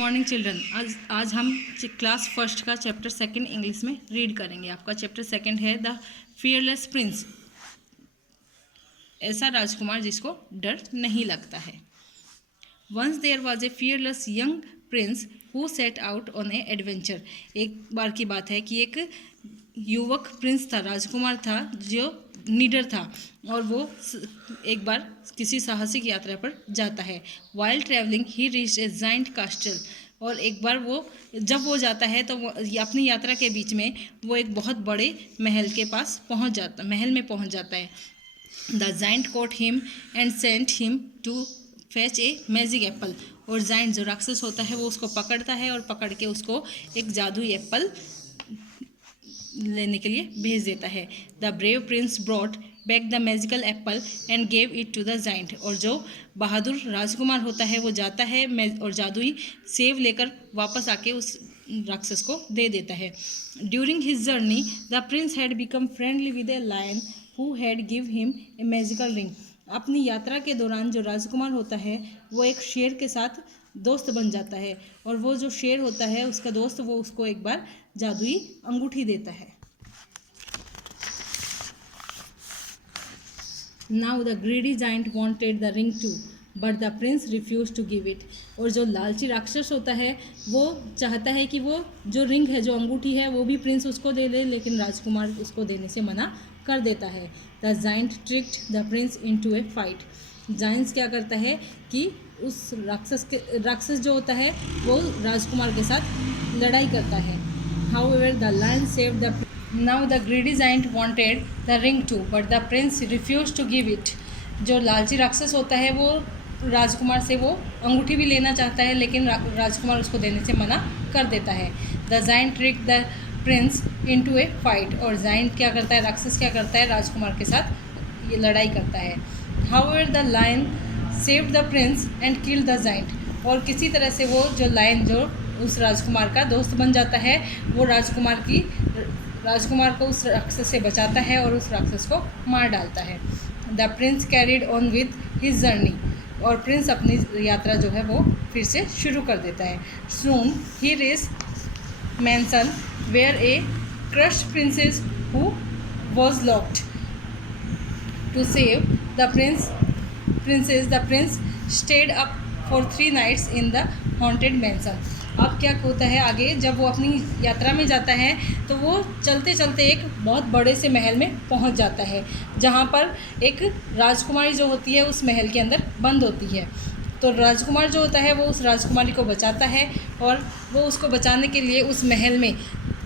Morning children. आज हम class first का चैप्टर सेकंड इंग्लिश में रीड करेंगे। आपका चैप्टर सेकंड है द फियरलेस प्रिंस, ऐसा राजकुमार जिसको डर नहीं लगता है। Once there was a fearless young prince who set out on a adventure. एक बार की बात है कि एक युवक प्रिंस था, राजकुमार था जो निडर था और वो एक बार किसी साहसिक यात्रा पर जाता है। वाइल ट्रैवलिंग ही रीच्ड ए जाइंट कास्टल। और एक बार जब वो जाता है तो अपनी यात्रा के बीच में वो एक बहुत बड़े महल में पहुंच जाता है। The giant caught him and sent him to fetch a magic apple. और जाइंट जो राक्षस होता है वो उसको पकड़ता है और पकड़ के उसको एक जादुई एप्पल लेने के लिए भेज देता है। The brave prince brought back the magical apple and gave it to the giant. और जो बहादुर राजकुमार होता है वो जाता है और जादुई सेब लेकर वापस आके उस राक्षस को दे देता है। During his journey the prince had become friendly with a lion who had give him a magical ring. अपनी यात्रा के दौरान जो राजकुमार होता है वो एक शेर के साथ दोस्त बन जाता है और वो जो शेर होता है उसका दोस्त वो उसको एक बार जादुई अंगूठी देता है। Now the greedy giant wanted the ring too but the prince refuse to give it. और जो लालची राक्षस होता है वो चाहता है कि वो जो रिंग है, जो अंगूठी है, वो भी प्रिंस उसको दे दे, लेकिन राजकुमार उसको देने से मना कर देता है। The giant tricked the Prince into A fight. Giants क्या करता है कि उस राक्षस जो होता है वो राजकुमार के साथ लड़ाई करता है। However the lion saved the. Now the greedy giant wanted the ring too but the prince refuse to give it. जो लालची राक्षस होता है वो राजकुमार से वो अंगूठी भी लेना चाहता है, लेकिन राजकुमार उसको देने से मना कर देता है। The giant trick the Prince into A fight. और जाइंट क्या करता है, राक्षस क्या करता है, राजकुमार के साथ ये लड़ाई करता है। However the lion saved the prince and killed the giant. और किसी तरह से वो जो लायन जो उस राजकुमार का दोस्त बन जाता है वो राजकुमार को उस राक्षस से बचाता है और उस राक्षस को मार डालता है। The Prince carried on with his journey. और प्रिंस अपनी यात्रा जो है वो फिर से शुरू कर देता है। सून ही reached mansion where a crushed princess who was locked to save the princess. The prince stayed up for 3 nights in the haunted mansion. अब क्या होता है आगे, जब वो अपनी यात्रा में जाता है तो वो चलते चलते एक बहुत बड़े से महल में पहुंच जाता है, जहां पर एक राजकुमारी जो होती है उस महल के अंदर बंद होती है। तो राजकुमार जो होता है वो उस राजकुमारी को बचाता है और वो उसको बचाने के लिए उस महल में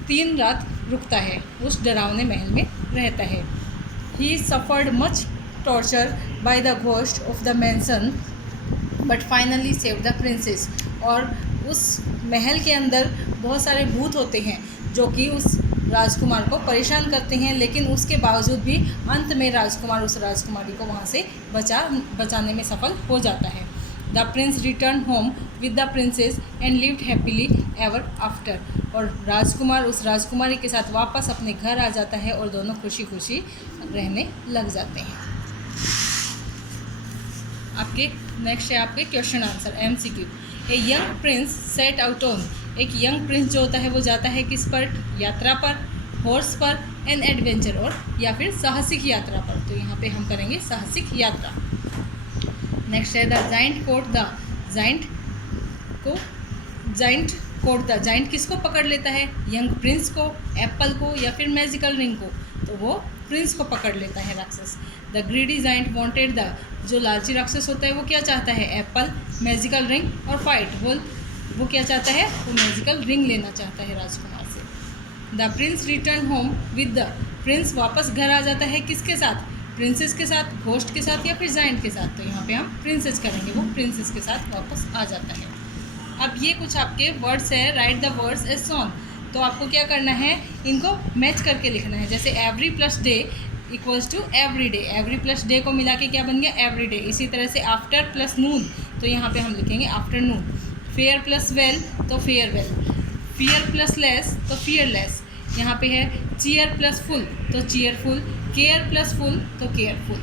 3 रात रुकता है, उस डरावने महल में रहता है। He suffered much torture by the ghost of the mansion but finally saved the princess. और उस महल के अंदर बहुत सारे भूत होते हैं जो कि उस राजकुमार को परेशान करते हैं, लेकिन उसके बावजूद भी अंत में राजकुमार उस राजकुमारी को वहाँ से बचाने में सफल हो जाता है। The Prince return home with the princess and lived happily ever after. और राजकुमार उस राजकुमारी के साथ वापस अपने घर आ जाता है और दोनों खुशी खुशी रहने लग जाते हैं। आपके नेक्स्ट है आपके question answer MCQ। A young Prince set out on. एक यंग प्रिंस जो होता है वो जाता है किस पर, यात्रा पर, हॉर्स पर, एन एडवेंचर और या फिर साहसिक यात्रा पर। तो यहाँ पे हम करेंगे साहसिक यात्रा। नेक्स्ट है the giant caught the. Giant किसको पकड़ लेता है, यंग प्रिंस को, एप्पल को या फिर मैजिकल रिंग को। तो वो प्रिंस को पकड़ लेता है राक्षस। The greedy giant wanted the. जो लालची राक्षस होता है वो क्या चाहता है, एप्पल, मैजिकल रिंग और फाइट। वो क्या चाहता है, वो मैजिकल रिंग लेना चाहता है राजकुमार से। The Prince return home with the. Prince वापस घर आ जाता है किसके साथ, प्रिंसेस के साथ, घोस्ट के साथ या फिर जाइंट के साथ। तो यहाँ पे हम प्रिंसेस करेंगे, वो प्रिंसेस के साथ वापस आ जाता है। अब ये कुछ आपके वर्ड्स है, write the words as soon. तो आपको क्या करना है, इनको मैच करके लिखना है। जैसे every plus day equals to every day. Every plus day को मिला के क्या बन गया, एवरी डे। इसी तरह से आफ्टर प्लस नून, तो यहाँ पे हम लिखेंगे आफ्टरनून। फेयर प्लस वेल तो फेयरवेल। फियर प्लस लेस तो फियरलेस। यहाँ पे है चीयर प्लस फुल तो चीयरफुल। केयर प्लस फुल तो केयरफुल।